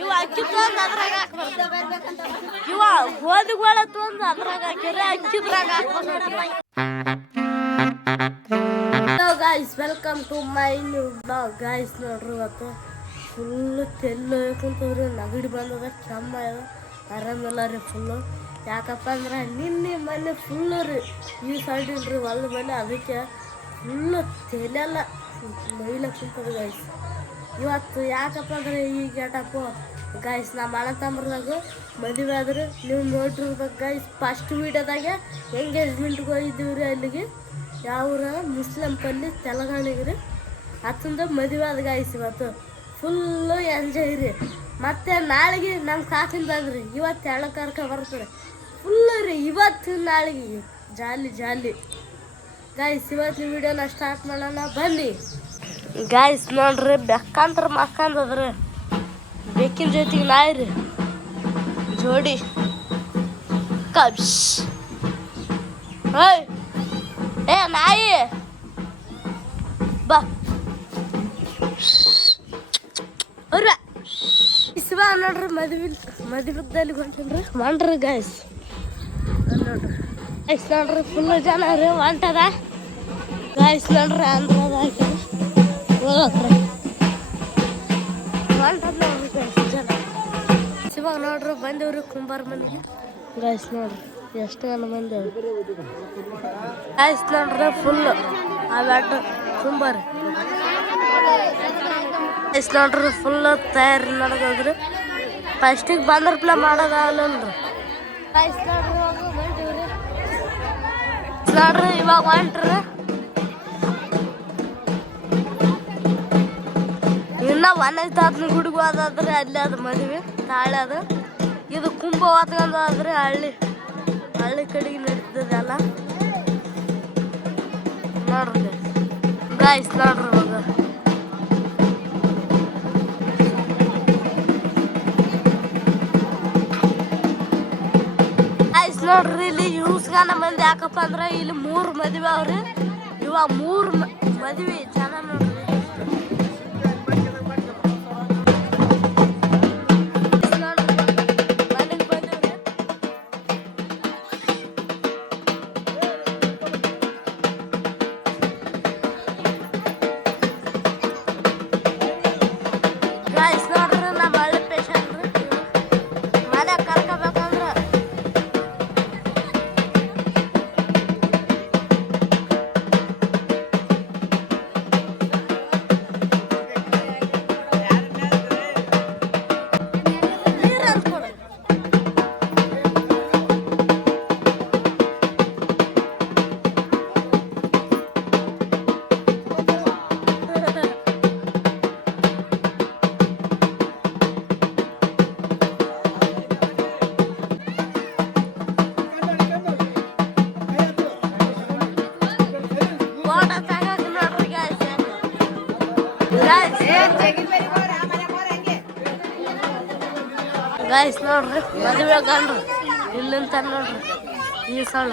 ಇವ ಅಕ್ಕಿ ತೊಂದು ಅದ್ರಾಗ ಹಾಕ್ಬಾರ್ದು ಇವ ಗೋಧಿಗಳ ತೊಂದು ಅದ್ರಾಗ ಹಾಕಿದ್ರೆ ಅಕ್ಕಿದ್ರಾಗ ಹಾಕ್ಬೇಕು. Guys welcome to my new blog. Guys ನೋಡ್ರಿ ಇವತ್ತು ಫುಲ್ಲು ತೆಲ್ಲು ಕುಂತವ್ರಿ, ನಗಡಿ ಬಂದದ, ಕೆಮ್ಮ ಅದ, ಆರಾಮಿಲ್ಲ ರೀ ಫುಲ್ಲು. ಯಾಕಪ್ಪ ಅಂದ್ರೆ ನಿನ್ನೆ ಮೊನ್ನೆ ಫುಲ್ಲು ರೀ ಈ ಸೈಡ್ ಇಲ್ರಿ ಹೊಲ್ದ ಮನೆ, ಅದಕ್ಕೆ ಫುಲ್ಲು ತೆಲೆಲ್ಲ ಮೈಲ ಕುಂತದ ಗಾಯ್ಸ್. ಇವತ್ತು ಯಾಕಪ್ಪ ಅಂದ್ರೆ ಈ ಗೆಟಪ್ಪು ಗಾಯ್ಸ್ ನಮ್ಮ ಅಣ್ಣ ತಮ್ಮರದಾಗ ಮದುವೆ ಆದ್ರೆ ನೀವು ನೋಡಿರ್ಬೇಕು ಗಾಯ್ಸ್. ಫಸ್ಟ್ ವೀಡಿಯೋದಾಗೆ ಎಂಗೇಜ್ಮೆಂಟ್ಗೆ ಹೋಗಿದ್ದೀವಿ ರೀ ಅಲ್ಲಿಗೆ, ಯಾವ್ರ ಮುಸ್ಲಿಂ ಪಲ್ಲಿ ತೆಲಂಗಾಣಿಗೆ ರೀ. ಅತ್ತಂದ ಮದುವೆ ಆದ ಗಾಯ್ಸ್. ಇವತ್ತು ಫುಲ್ಲು ಎಂಜಾಯ್ ರೀ. ಮತ್ತು ನಾಳೆಗೆ ನಮ್ಮ ಕಾಕಿಂದ ಅದ್ರಿ ಇವತ್ತು ಎಳ್ಳು ಕರ್ಕ ಬರ್ತಾರೆ ಫುಲ್ಲು ರೀ. ಇವತ್ತು ನಾಳೆಗೆ ಜಾಲಿ ಜಾಲಿ ಗಾಯ್ಸ್. ಇವತ್ತಿನ ವಿಡಿಯೋನ ಸ್ಟಾರ್ಟ್ ಮಾಡೋಣ ಬನ್ನಿ ಗಾಯ್ಸ್. ನೋಡ್ರಿ ಬೆಕ್ಕಂತ್ರ ಮಕ್ಕಂದದ್ರಿ, ಬೆಕ್ಕಿನ ಜೊತೆಗೆ ನಾಯಿ ರೀ ಜೋಡಿ ಕಬ್ಸ್. ಏ ನಾಯಿ ಬಾ ಇಸ್ಬಾ ನೋಡ್ರಿ. ಮದುವೆದಲ್ಲಿ ಹೊಂಟನ್ರಿ ಹೊಂಟ್ರಿ ಗಾಯ್ಸ್. ನೋಡ್ರಿ ಗಾಯ್ಸ್ ನೋಡ್ರಿ ಫುಲ್ ಜನ ರೀ ಹೊಂಟದ ಗಾಯ್ಸ್. ನೋಡ್ರಿ ಆಂಧ್ರದ ಹಾಕ್ಯಾರ ಹೋಗ್ರಿ ಹೊಂಟದ ನೋಡ್ರಿ ಗಾಯ್ಸ್ ಜನ. ಇವಾಗ ನೋಡ್ರಿ ಬಂದೇವ್ರಿ ಕುಂಬಾರ ಮನೆಗೆ ಗಾಯ್ಸ್. ನೋಡ್ರಿ ಎಷ್ಟು ಜನ ಬಂದೇವ್ರಿ ಗಾಯ್ಸ್. ನೋಡ್ರಿ ಫುಲ್ಲು ಅವಾಟ ಕುಂಬಾರ ಗಾಯ್ಸ್. ನೋಡ್ರಿ ಫುಲ್ಲು ತಯಾರಿ ನಡೆದದ್ರಿ. ಫಸ್ಟಿಗೆ ಬಂದ್ರಪ್ಲ ಮಾಡೋದಾಗಲ್ಲನ್ರಿ ಗಾಯ್ಸ್. ನೋಡ್ರಿ ಇವಾಗ ಹೊಂಟಿವ್ರಿ. ನೋಡ್ರಿ ಇವಾಗ ಹೊಂಟ್ರಿ. ಇನ್ನು 1 ತಾತನ ಗುಡಿಗೆ ಹೋದಾದ್ರೆ ಅಲ್ಲಿ ಅದು ಮದುವೆ ತಾಳೆ ಅದು. ಇದು ಕುಂಭ ಹೊತ್ಕೊಂಡು ಹೋದ್ರೆ ಹಳ್ಳಿ ಕಡೆಗೆ ನಡೀತದೆಲ್ಲ ನೋಡ್ರಿ ಗಾಯ್ಸ್. ನೋಡ್ರಿ ಇವಾಗ ಗಾಯ್ಸ್. ನೋಡ್ರಿ ಇಲ್ಲಿ ಯೂಸ್ಗಾನ ಮಂದಿ ಯಾಕಪ್ಪ ಅಂದ್ರೆ ಇಲ್ಲಿ 3 ಮದುವೆ ಅವ್ರಿ. ಇವಾಗ 3 ಮದುವೆ ಜನ ನೋಡ್ರಿ. ಗಾಯ್ಸ್ ನೋಡ್ರಿ ಮದುವೆ ಗಂಡ್ರು ಇಲ್ಲಿಂತ ನೋಡ್ರಿ ಈ ಸಣ್ಣ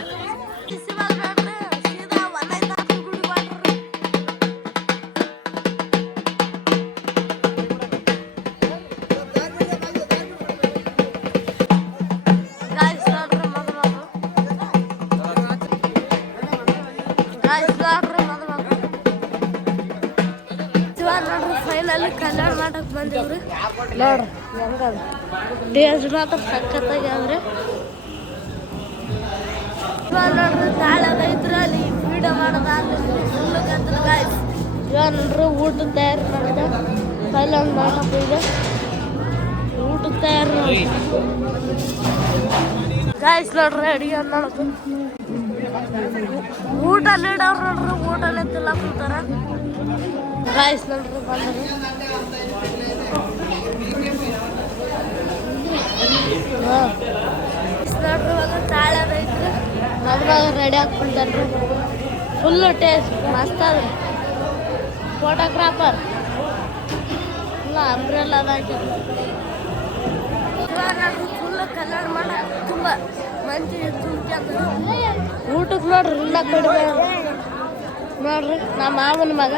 ಫೈನಲಿ ಕಲ್ಯಾಣ ಮಾಡಕ್ ಬಂದಿವ್ರಿ. ನೋಡ್ರಿ ಹೆಂಗದ ಟೇಸ್ಟ್ ಮಾತ್ರ ಸಖತ್ತಾಗ್ಯಾವ್ರಿ. ಇವಾಗ ನೋಡ್ರಿ ತಾಳದ ಇದ್ರೆ ಅಲ್ಲಿ ವೀಡಿಯೋ ಮಾಡೋದಾದ್ರೆ ಫುಲ್ ಗದ್ದಲ ಗಾಯ್ಸ್. ಇವಾಗ ನೋಡ್ರಿ ಊಟದ ತಯಾರಿ ಮಾಡಿದೆ. ಕಲ್ಯಾಣ ಮಾಡಕ್ ಇದೆ ಊಟದ ತಯಾರಿ ಗಾಯ್ಸ್. ನೋಡ್ರಿ ಅಡಿಗೆ ನೋಡಕ್ ಊಟ ನೀಡವ್ರು ನೋಡ್ರಿ ಊಟನೇ ತಿನ್ನಕ್ ಕೂತಾರ ಗಾಯ್ಸ್. ನೋಡ್ರಿ ಬಂದ್ರಿ ನೋಡ್ರಿ ಇವಾಗ ತಾಳದ ಐತ್ರಿ ಮದ್ರಾಗ ರೆಡಿ ಹಾಕ್ಬಿಡ್ತಾರ್ರಿ. ಫುಲ್ಲು ಟೇಸ್ಟ್ ಮಸ್ತ್ ಅದ್ರಿ. ಫೋಟೋಗ್ರಾಫರ್ ಫುಲ್ ಅಂಬ್ರೆಲ್ಲ ಅದಾಕಿರಿ. ಇವಾಗ ನೋಡ್ರಿ ಫುಲ್ಲು ಕಲ್ಯಾಣ ಮಾಡಕ್ಕೆ ತುಂಬ ಮಂದಿ ತುಂಬ್ಕೊಂಡ್ರು. ನೋಡ್ರಿ ಇಲ್ಲ ಕಡಿಮೆ ನೋಡ್ರಿ ನಮ್ಮ ಮಾವನ ಮಗ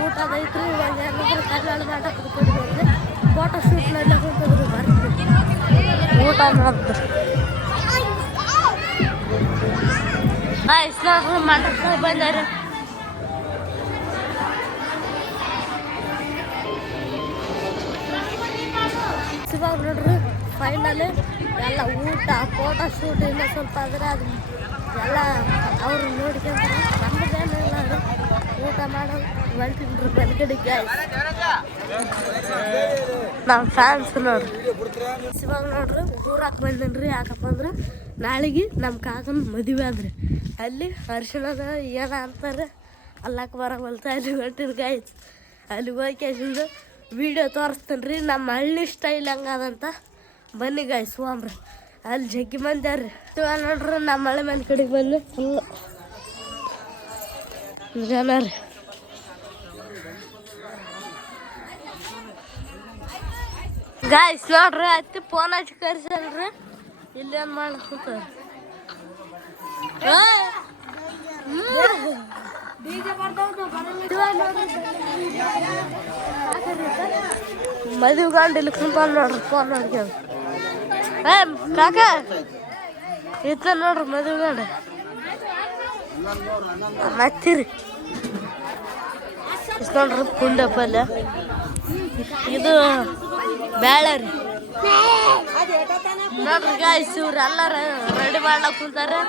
ಊಟ ಐತ್ರಿ ಇವಾಗ ಕಲ್ಯಾಣ ಮಾಡಕ್ ಫೋಟೋ ಶೂಟ್ ಮಾಡ್ಲಕ್ ಹೋಗ್ತದ್ರಿ ಬರ್ತೀವಿ ಊಟ ಮಾಡ್ತಾರೆ ನೋಡ್ರಿ ಮಾಡಕ್ಕೆ ಬಂದಾರ ಇವಾಗ ನೋಡ್ರಿ ಫೈನಲ್ ಎಲ್ಲ ಊಟ ಫೋಟೋ ಶೂಟ್ ಇಲ್ಲ ಸ್ವಲ್ಪ ಆದರೆ ಅದು ಎಲ್ಲ ಅವರು ನೋಡ್ಕೊಂಡ್ರೆ ನಮ್ಮದೇನಿಲ್ಲ ಅದು ಊಟ ಮಾಡೋದು ಬಂತಿನ್ರಿ ಬೆಳಗಡೆಗೆ ನಮ್ಮ ಫ್ಯಾನ್ಸ್ ನೋಡ್ರಿ ಇವಾಗ ನೋಡ್ರಿ ಊರಾಕ್ ಬಂದೇನ್ರಿ ಯಾಕಪ್ಪ ಅಂದ್ರೆ ನಾಳೆಗೆ ನಮ್ಮ ಕಾಕನ ಮದುವೆ ಆದ್ರಿ ಅಲ್ಲಿ ಅರ್ಶಿಣದ ಏನ ಅಂತಾರೆ ಅಲ್ಲಕ್ಕೆ ಬರವಲ್ತ ಅಲ್ಲಿ ಹೊಂಟಿದ್ ಗಾಯ್ತು ಅಲ್ಲಿ ಹೋಗ್ಯಾಸಿಂದ ವಿಡಿಯೋ ತೋರಿಸ್ತೇನೆ ರೀ ನಮ್ಮ ಹಳ್ಳಿ ಸ್ಟೈಲ್ ಹಂಗದಂತ ಬನ್ನಿ ಗಾಯ್ಸ್ ಹೋಗ್ರಿ ಅಲ್ಲಿ ಜಗ್ಗಿ ಮಂದ್ಯಾರ್ರಿ ಇವಾಗ ನೋಡ್ರಿ ನಮ್ಮ ಹಳ್ಳಿ ಮನೆ ಕಡೆಗೆ ಬಂದು ಫುಲ್ ಜನ ರೀ ಗಾಯ್ಸ್ ನೋಡ್ರಿ ಅತ್ತಿ ಫೋನ್ ಹಚ್ಚಿ ಕರ್ಸಲ್ರಿ ಇಲ್ಲೇನು ಮಾಡ್ತಾರೆ ಮದುವೆ ಗಂಡ ಇಲ್ಲಿ ಕುಂತ ನೋಡ್ರಿ ಫೋನ್ ನೋಡ್ಕೊಂಡು ಕಾಕ ಇತ್ತ ನೋಡ್ರಿ ಮದುವೆ ಗಂಡ ಮತ್ತಿರಿ ನೋಡ್ರಿ ಪುಂಡೆ ಪಲ್ಯ ಇದು ಬೇಳೆ ರೀ ನೋಡ್ರಿ ಗಾಯ್ಸ್ ಇವ್ರು ಎಲ್ಲಾರ ರೆಡಿ ಮಾಡ್ಲಕ್ ಕುಂತಾರೆ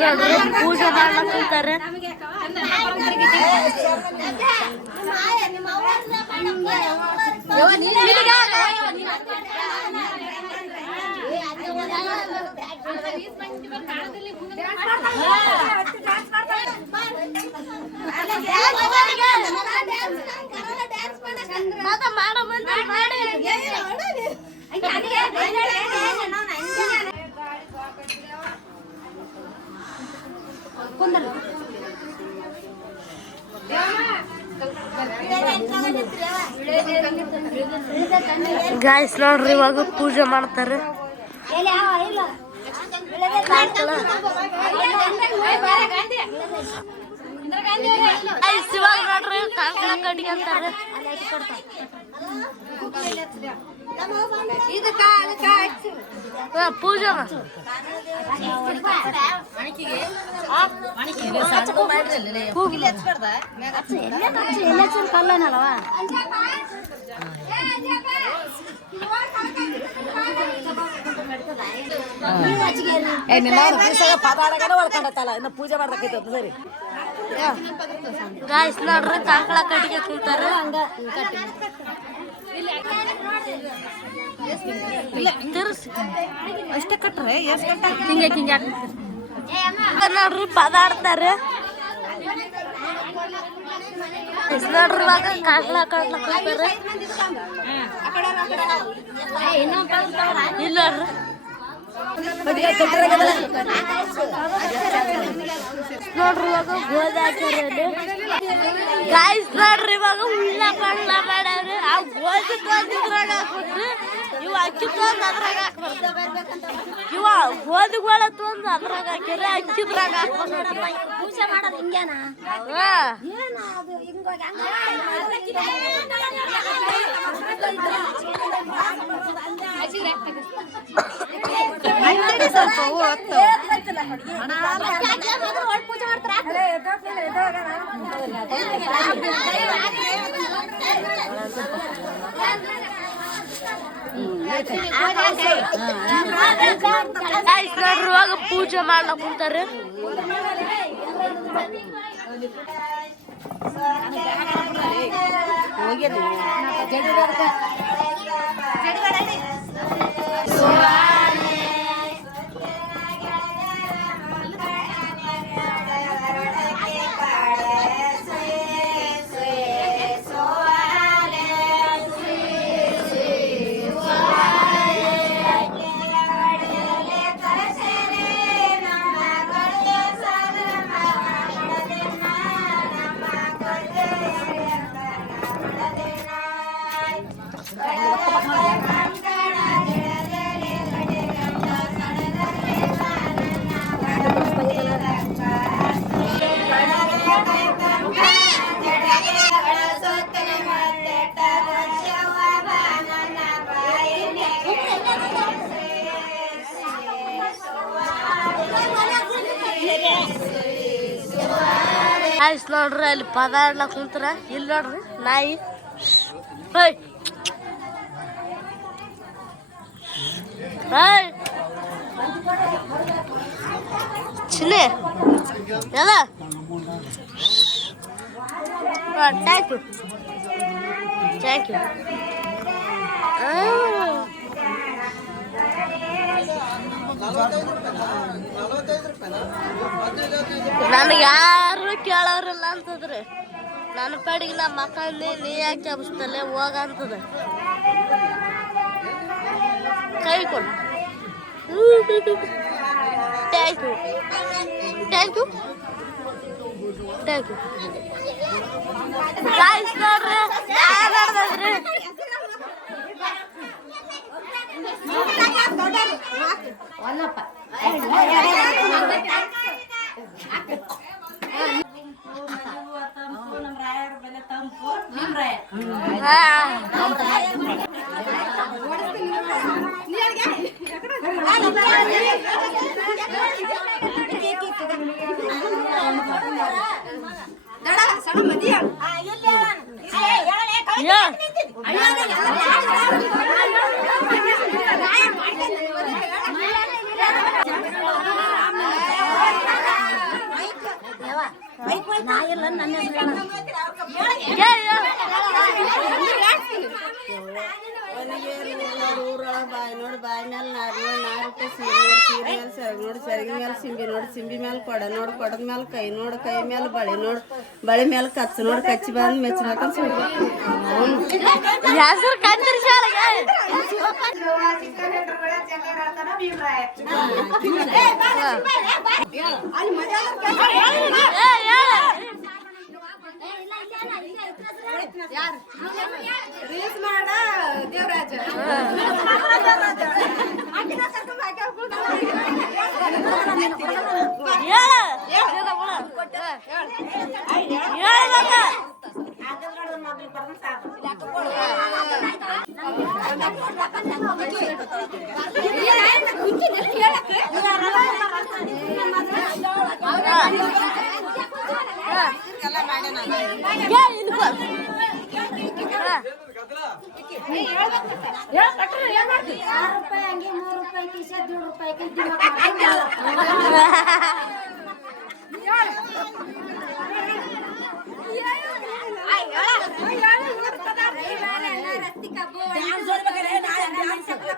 ನೋಡ್ರಿ ಪೂಜೆ ಮಾಡ್ಲಕ್ ಕುಂತಾರೆ ಗಾಯ್ಸ್ ನೋಡ್ರಿ ಇವಾಗ ಪೂಜೆ ಮಾಡ್ತಾರೆ ಇವಾಗ ನೋಡ್ರಿ ಕಾಂಕಳ ಕಟ್ಟಿಗೆ ಅಂತಾರೆ ಪೂಜೆ ಕಲ್ಲನಲ್ವಾ ಪದಾರ್ಥ ಹೊಡ್ಕೊಂಡತ್ತಲ್ಲ ಇನ್ನು ಪೂಜೆ ಮಾಡ್ಬೇಕೈತೆ ಸರಿ ಗಾಯ್ಸ್ ನೋಡ್ರಿ ಕಾಂಕಳ ಕಟ್ಟಿಗೆ ಕುಂತಾರ ಹಂಗ ಅಷ್ಟೇ ಕಟ್ರೆ ಎಷ್ಟು ಹಿಂಗೆ ಹಿಂಗೆ ನೋಡ್ರಿ ಪದಾಡ್ತಾರೆ ನೋಡ್ರಿ ಇವಾಗ ಕಾಂಕಳ ಕುಂತಾರೆ ಇಲ್ಲ ನೋಡ್ರಿ ಇವಾಗ ಗೋಧಿ ಹಾಕ್ಯಾರ ಗಾಯ್ಸ್ ನೋಡ್ರಿ ಇವಾಗ ಉಳ್ಳ ಪಳ್ಳ ಮಾಡ್ಯಾವ್ರಿ ಆ ಗೋಧಿ ತೊಂದಿದ್ರಾಗ ಹಾಕ್ಬಿಟ್ರಿ ಇವು ಅಕ್ಕಿ ತೊಂದು ಅದ್ರಾಗ ಹಾಕ್ಬಾರ್ದು ಇವ ಗೋಧಿಗಳ ತೊಂದು ಅದ್ರಾಗ ಹಾಕ್ಯಾರ ಅಕ್ಕಿದ್ರಾಗ ಹಾಕ್ಬಾರ್ದು ಪೂಜೆ ಮಾಡೋದು ಹಿಂಗೇನ ಸ್ವಲ್ಪ ಪೂಜೆ ಮಾಡ್ತಾರ ಇವಾಗ ಪೂಜೆ ಮಾಡ್ಲಕ್ ಕುಂತಾರೆ ಆಯ್ಸ್ ನೋಡ್ರಿ ಅಲ್ಲಿ ಪದ ಆಡ್ಲಕ್ ಕುಂತ್ರ ಇಲ್ಲಿ ನೋಡ್ರಿ ನಾಯಿ ಹೋಯ್ ಹೋಯ್ ಚಿನ್ನೆ ಎಲ್ಲ ಥ್ಯಾಂಕ್ ಯು ಥ್ಯಾಂಕ್ ಯು ನನಗೆ ಯಾರು ಕೇಳೋರಿಲ್ಲ ಅಂತದ್ರಿ ನನ್ನ ಪಾಡಿಗೆ ನಾ ಮಕ್ಕಳನ್ನೇ ನೀ ಯಾಕೆ ಹಬ್ಸ್ತಲ್ಲೇ ಹೋಗಂತದ ಕೈ ಕೊಡು thank you thank you thank you guys ನೋಡ್ರಿ ಯಾರ್ರಿ ನೋಡಿ ಬಾಯಿ ಮೇಲೆ ನಾರಿಟ್ಟು ಸೀರೆ ಮೇಲೆ ಸೆರಗಿ ನೋಡಿ ಸೆರಗಿ ಮೇಲೆ ಸಿಂಬಿ ನೋಡಿ ಸಿಂಬಿ ಮೇಲೆ ಕೊಡ ನೋಡಿ ಕೊಡದ ಮೇಲೆ ಕೈ ನೋಡಿ ಕೈ ಮೇಲೆ ಬಳೆ ನೋಡಿ ಬಳೆ ಮೇಲೆ ಕಚ್ಚು ನೋಡಿ ಕಚ್ಚಿ ಬಂದು ಮೆಚ್ಚಬೇಕಂತ ಮಾಡ ದೇವರಾಜ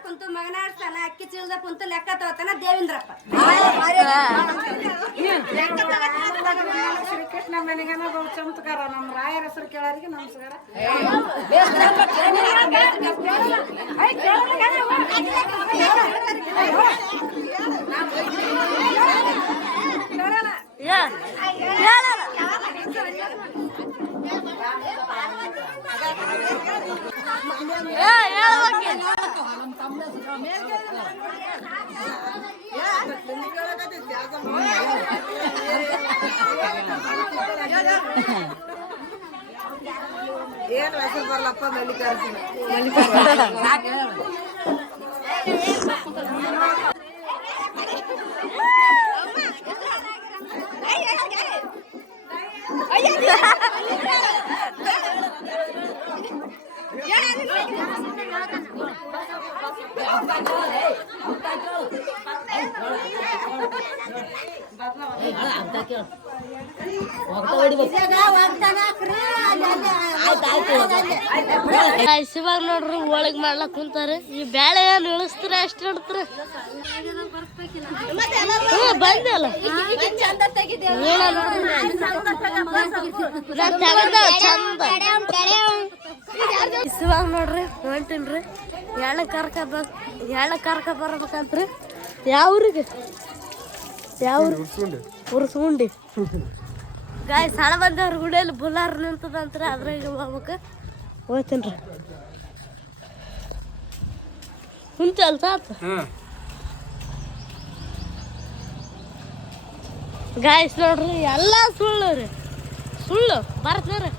ಕುಂತು ಮಗನಾಡ್ತಾನ ಅಕ್ಕಿ ಚೀಲದ ಕುಂತು ಲೆಕ್ಕ ತಗೋತಾನ ದೇವೇಂದ್ರಪ್ಪ ಶ್ರೀಕೃಷ್ಣ ಮನೆಗನ ಚಮತ್ಕಾರ ನಮ್ಮ ರಾಯರ ಹೆಸರು ಕೇಳೋರಿಗೆ ನಮಸ್ಕಾರ ಏನ್ ಹೆಸರು ಬರಲಪ್ಪ ಮಲ್ಲಿಕಾರ್ಜುನ ಇವಾಗ ನೋಡ್ರಿ ಒಳಗ್ ಮಾಡ್ಲಕ್ ಕುಂತಾರ ಈ ಬ್ಯಾಳೆ ಏನ್ ಇಳಿಸ್ತಾರ ಅಷ್ಟ ಇಡ್ತಾರ ಬಂದಲ್ಲ ಚಂದ ಇವಾಗ ನೋಡ್ರಿ ಹೊಂಟಿನ್ರಿ ಎಳ್ಳ ಕರ್ಕ ಬರ್ಬೇಕಂತ್ರಿ ಯಾವ್ರಿಗೆ ಯಾವ ಉರ್ಸ್ಗುಂಡಿ ಗಾಯ ಸಣ್ಣ ಬಂದವ್ರ ಗುಡಿಯಲ್ಲಿ ಬುಲಾರ್ ನಿಂತದಂತ್ರಿ ಅದ್ರಾಗ ಹೋಗ್ಬೇಕು ಹೋಗ್ತೀನಿ ಕುಂತಲ್ ಸಾತ್ ಗಾಯ್ಸ್ ನೋಡ್ರಿ ಎಲ್ಲ ಸುಳ್ಳು ರೀ ಸುಳ್ಳು ಬರ್ತೀರಿ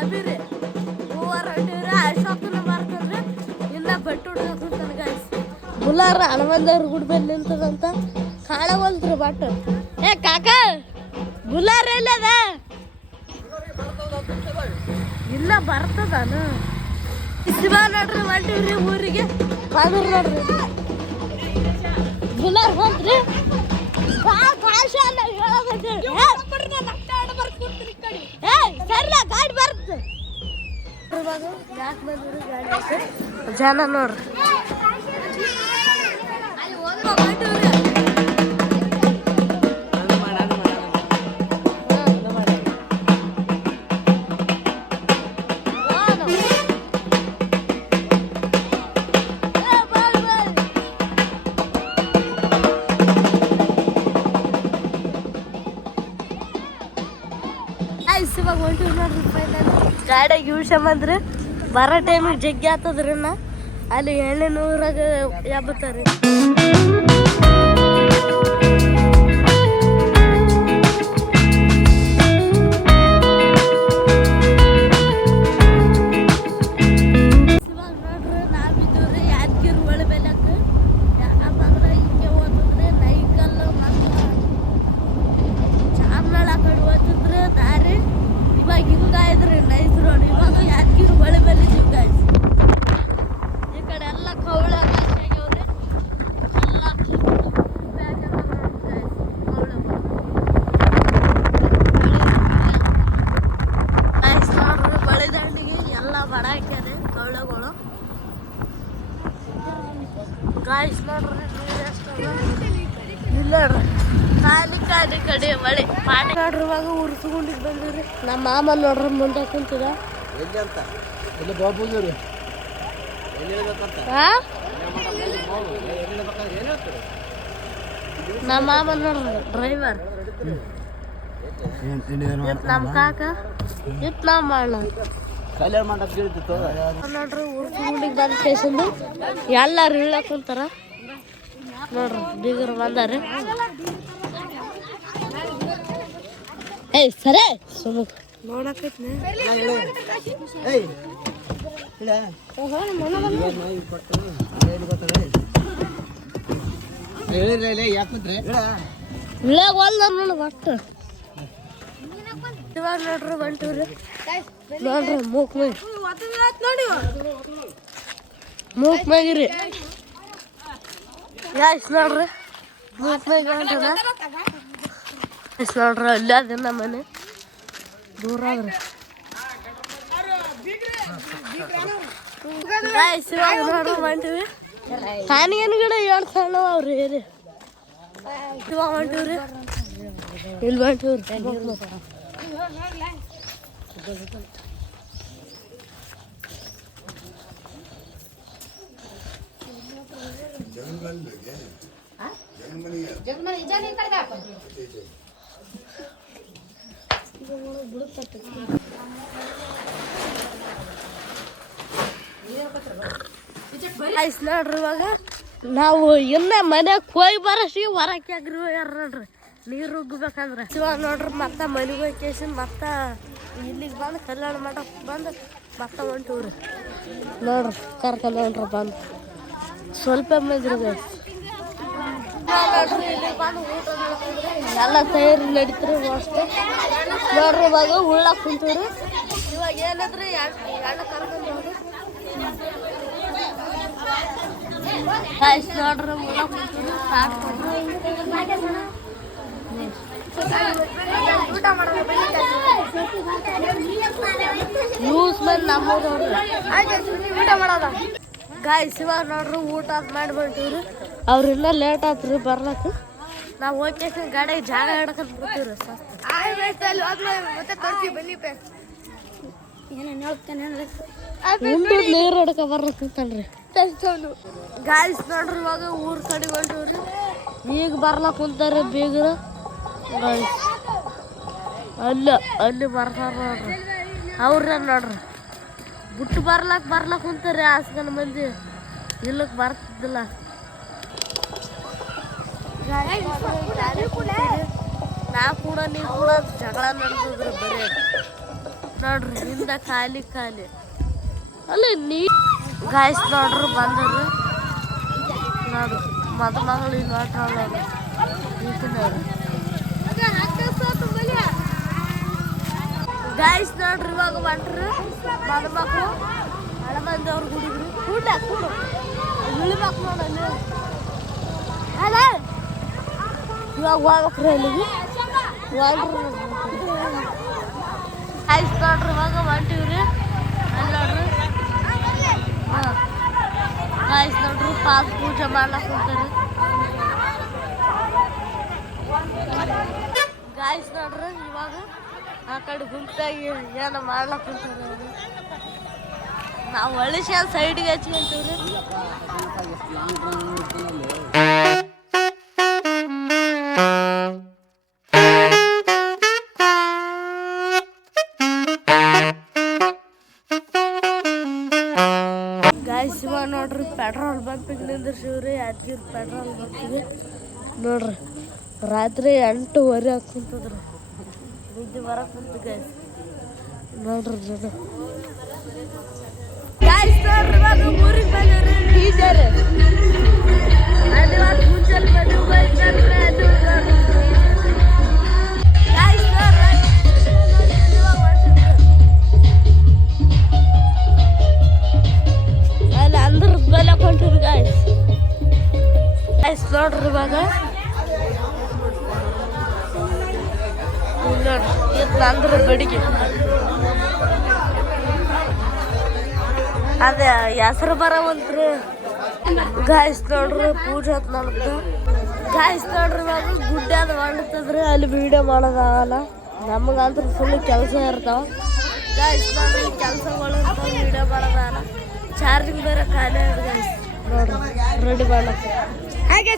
ಅಭಿರಿ 3 ಅಶೋಕನ ಬುಲ್ಲಾರ ಹನುಮಂದವ್ರ ಗುಡ್ ಮೇಲೆ ನಿಂತದಂತ ಕಾಣವಲ್ತ್ರಿ ಬಟ್ ಏ ಕಾಕ ಬುಲ್ಲಾರ ಎಲ್ಲದ ಇಲ್ಲ ಬರ್ತದಾನ ಶಿವ ನೋಡ್ರಿ ಹೊಂಟಿವ್ರಿ ಊರಿಗೆ ಬಂದ್ರಿ ನೋಡ್ರಿ ಬುಲ್ಲಾರ್ ಬಂತ್ರಿ ಗಾಡಿ ಬರ್ತದೆ ಜನ ನೋಡ್ರಿ ಇವಾಗ ಹೊಂಟಿವಿ ನೋಡ್ರಿ ಗಾಡಿಯಾಗ ಇಳ್ಸಂಬಂದ್ರಿ ಬರೋ ಟೈಮಿಗೆ ಜಗ್ಗಿ ಆಗ್ತದ್ರಿ ಅಲ್ಲಿ ಎಣ್ಣೆ ನೂರಾಗ ಎಬ್ಬತ್ತಾರೆ ಇವಾಗ ನೋಡ್ರಿ ನಾವಿದ್ದೀವ್ರಿ ಯಾದಗಿರಿ ಒಳ ಬೆಲಕ್ಕೆ ಯಾಕಂದ್ರೆ ಹಿಂಗೆ ಓದಿದ್ರೆ ನೈಕಲ್ಲು ಮತ್ತು ಚಾಮನಾಳ ಕಡೆ ಓದಿದ್ರೆ ದಾರಿ ಇವಾಗ ಹಿಂಗಾಯ್ದ್ರಿ ನೈಸ್ ರೋಡ್ ಇವಾಗ ಯಾದಗಿರಿ ಒಳ ಬೆಲೆ ಗಾಯ್ಸ್ ಈ ಕಡೆ ಎಲ್ಲ ಕವಳ ಆಗ್ಯಾವ್ರಿ ಎಲ್ಲ ಬಳೆ ದಂಡಿಗೆ ಎಲ್ಲ ಬಡ ಹಾಕ್ಯಾರಿ ಕವಳಗಳು ಗಾಯ್ಸ್ ನೋಡ್ರಿ ಇಲ್ಲ ಖಾಲಿ ಖಾಲಿ ಕಡೆ ಮಳೆ ಪಾಟಿ ನೋಡ್ರಿ ಇವಾಗ ಉರ್ಸ್ಕೊಂಡಿಗೆ ಬಂದಿವ್ರಿ ನಮ್ಮ ಮಾಮ ನೋಡ್ರಿ ಮುಂದೆ ಕುಂತಿದ ನಮ್ಮ ಮಾಮ ನೋಡ್ರಿ ಡ್ರೈವರ್ ನಮ್ಮ ಕಾಕ ಇತ್ ನಾ ಮಾಡ ನೋಡ್ರಿ ಉರ್ಸ್ಕೊಂಡಿಗೆ ಬಂದ ಸ್ಟೇಷನ್ ಎಲ್ಲಾರು ಇಳ್ಯಾಕ ಕುಂತಾರ ನೋಡ್ರಿ ಬೀಗರು ಬಂದಾರ ಏಯ್ ಸರೇ ಸುಮ್ಮ ನೋಡಕೈತ್ನೆ ಇಳ್ಯಾಗ ಒಲ್ಲ ನೋಡ ಒಟ್ಟು ಇವಾಗ ನೋಡ್ರಿ ಬಂಟಿವ್ರಿ ನೋಡ್ರಿ ಮೂಕ್ ಮಗಿರಿ ಗಾಯ್ಸ್ ನೋಡ್ರಿ ಮೂಕ್ ಮೈ ಹೊಂಟದ ಗಾಯ್ಸ್ ನೋಡ್ರಿ ಅಲ್ಲೇ ಅದ ನಮ್ಮ ಮನೆ ದೂರ ಆದ್ರಿ ಗಾಯ್ಸ್ ಇವಾಗ ನೋಡ್ರಿ ಹೊಂಟಿವಿ ಕಾನಿಗೇನು ಗಿಡ ಎರಡು ಸಣ್ಣ ಅವ್ರಿ ಇವಾಗ ಹೊಂಟಿವ್ರಿ ಇಲ್ಲಿ ಹೊಂಟಿವ್ರಿ ನೋಡ್ರಿ ಇವಾಗ ನಾವು ಇನ್ನ ಮನ್ಯಾಗ ಹೋಗಿ ಬರೋಷ್ಟಿಗೆ ಹೊರಕ್ಕೆ ಆಗ್ರಿ ನೋಡ್ರಿ ನೀರು ಉಗ್ಬೇಕಂದ್ರೆ ಇವಾಗ ನೋಡ್ರಿ ಮತ್ತೆ ಮನೆಗೆ ಹೋಗಿ ಕೇಸಿ ಮತ್ತೆ ಇಲ್ಲಿಗೆ ಬಂದು ಕಲ್ಯಾಣ ಮಾಡಕ್ಕೆ ಬಂದು ಮತ್ತೆ ಹೊಂಟಿವ್ರಿ ನೋಡ್ರಿ ಕರ್ಕೊಂಡು ಹೊಂಟ್ರಿ ಬಂದು ಸ್ವಲ್ಪ ಮಂದ್ರಿ ನೋಡ್ರಿ ಇಲ್ಲಿ ಬಂದು ಊಟ ಎಲ್ಲ ತಯಾರಿ ನಡೀತ್ರಿ ಅಷ್ಟೇ ನೋಡ್ರಿ ಇವಾಗ ಉಳ್ಳಾಕ್ ಕುಂತೀವ್ರಿ ಇವಾಗ ಏನಾದ್ರಿ ಎರಡು ಕರ್ಕೊಂಡು ಹೋಗಿ ನೋಡ್ರಿ ಉಳ್ಳಾಕ್ ಕುಂತೀವ್ರಿ ನ್ಯೂಸ್ ಬಂದು ನಮ್ಮೂರು ಊಟ ಮಾಡೋದ ಗಾಯ್ಸ್ ಇವಾಗ ನೋಡ್ರಿ ಊಟ ಮಾಡ್ಬಿಟ್ಟಿವ್ರಿ ಅವ್ರು ಇನ್ನೂ ಲೇಟ್ ಆತ್ರಿ ಬರ್ಲಕ್ಕ ನಾವು ಹೋಗಿ ಗಾಡಿಗೆ ಜಾಗ ಹಿಡ್ಕೊಂಡ್ ಬಿಡ್ತೀವ್ರಿ ನೀರು ಹೊಡ್ಕೊ ಬರ್ಲಕ್ಕಂತನ್ರಿ ಗಾಯ್ಸ್ ನೋಡ್ರಿ ಇವಾಗ ಊರ್ ಕಡೆ ಹೊಂಟಿವ್ರಿ ಈಗ ಬರ್ಲಕ್ ಕುಂತಾರ ಬೀಗ್ರ ಅಲ್ಲಿ ಬರ್ತಾರ ನೋಡ್ರಿ ಅವ್ರ ನೋಡ್ರಿ ಬಿಟ್ಟು ಬರ್ಲಕ್ ಕುಂತಾರ ಹಾಸ್ಕೊಂಡ್ ಮಂದಿ ಇಲ್ಲಕ್ ಬರ್ತಿದ್ದಿಲ್ಲ ನಾ ಕೂಡ ನೀ ಕೂಡ ಜಗಳ ನಡೆದಿದ್ರು ಬರೀ ನೋಡ್ರಿ ಹಿಂದ ಖಾಲಿ ಅಲ್ಲಿ ನೀ ಗಾಯ್ಸ್ ನೋಡ್ರಿ ಬಂದರು ನೋಡ್ರಿ ಮದುಮಗಳಿಗೆ ಆಟ ಆಡೋದು ಗಾಯ್ಸ್ ನೋಡ್ರಿ ಇವಾಗ ಬಂಟ್ರಿ ಮದುಮಕ್ಳು ಹಳೆ ಮಂದಿ ಅವ್ರು ಹುಡುಗ್ರಿ ಕೂಡು ಇಳಿಬೇಕು ನೋಡಲ್ಲಿ ಇವಾಗ ಹೋಗ್ಬೇಕ್ರಿ ಅಲ್ಲಿಗೆ ಗಾಯ್ಸ್ ನೋಡ್ರಿ ಇವಾಗ ಹೊಂಟಿವ್ರಿ ಅಲ್ಲಿ ನೋಡ್ರಿ ಹಾಂ ಗಾಯ್ಸ್ ನೋಡ್ರಿ ಪಾಸ್ ಪೂಜೆ ಮಾಡ್ಲಕ್ ಹೋಗ್ತಾರೆ ಗಾಯ್ಸ್ ನೋಡ್ರಿ ಇವಾಗ ಆ ಕಡೆ ಗುಂಪಾಗಿ ಏನೋ ಮಾಡ್ಲಕ್ ಹೋಗ್ತಾರೆ ನಾವು ಒಳ್ಳೆ ಸೈಡ್ಗೆ ಹಚ್ಕೊಂತೀವ್ರಿ ಗಾಯ್ಸ್ ಇವಾಗ ನೋಡ್ರಿ ಪೆಟ್ರೋಲ್ ಬಂಪಿಗೆ ನಿಂದಿರ್ಸಿವ್ರಿ ಯಾದಗಿರಿ ಪೆಟ್ರೋಲ್ ಬಂಪಿಗೆ ನೋಡ್ರಿ ರಾತ್ರಿ 8:30 ಆಗ್ತಂತದ್ರಿ ನಿದ್ದೆ ಬರಕ್ ಕುಂತು ಗಾಯ್ಸ್ ನೋಡ್ರಿ ಗಾಯ್ಸ್ ನೋಡ್ರಿ ಇವಾಗ ಊರಿಗೆ ಬಂದಿವ್ರಿ ಟೀಚರ್ ಅಲ್ಲಿ ಇವತ್ತು ಮುಂಚೆಲಿ ಬಂದು ಗಾಯ್ಸ್ ನೋಡ್ರಿ ಅಲ್ಲಿ ಅಂದ್ರದ ಬೆಲೆ ಕೊಂಟಿವ್ರಿ ಗಾಯ್ಸ್ ನೋಡ್ರಿ ಇವಾಗ ನೋಡ್ರಿ ಇದು ಅಂದ್ರ ಬಡಿಗೆ ಅದೇ ಹೆಸರು ಬರವಂತ್ರಿ ಗಾಯ್ಸ್ ನೋಡ್ರಿ ಪೂಜೆ ಹೊತ್ತು ನಮ್ದು ಗಾಯ್ಸ್ ನೋಡ್ರಿ ಇವಾಗ ಗುಡ್ಡೆ ಅದು ಮಾಡ್ತದ್ರಿ ಅಲ್ಲಿ ವಿಡಿಯೋ ಮಾಡೋದಾಗಲ್ಲ ನಮಗಂತ್ರ ಫುಲ್ ಕೆಲಸ ಇರ್ತಾವ ಗಾಯ್ಸ್ ನೋಡ್ರಿ ಕೆಲಸಗಳು ಇರ್ತಾವ ವಿಡಿಯೋ ಮಾಡೋದಾಗಲ್ಲ ಚಾರ್ಜಿಂಗ್ ಬೇರೆ ಖಾಲಿ ಆಗಿದೆ ಗಾಯ್ಸ್ ನೋಡ್ರಿ ರೆಡಿ ಮಾಡ್ಲಕ್ಕೆ ಹಾಗೆ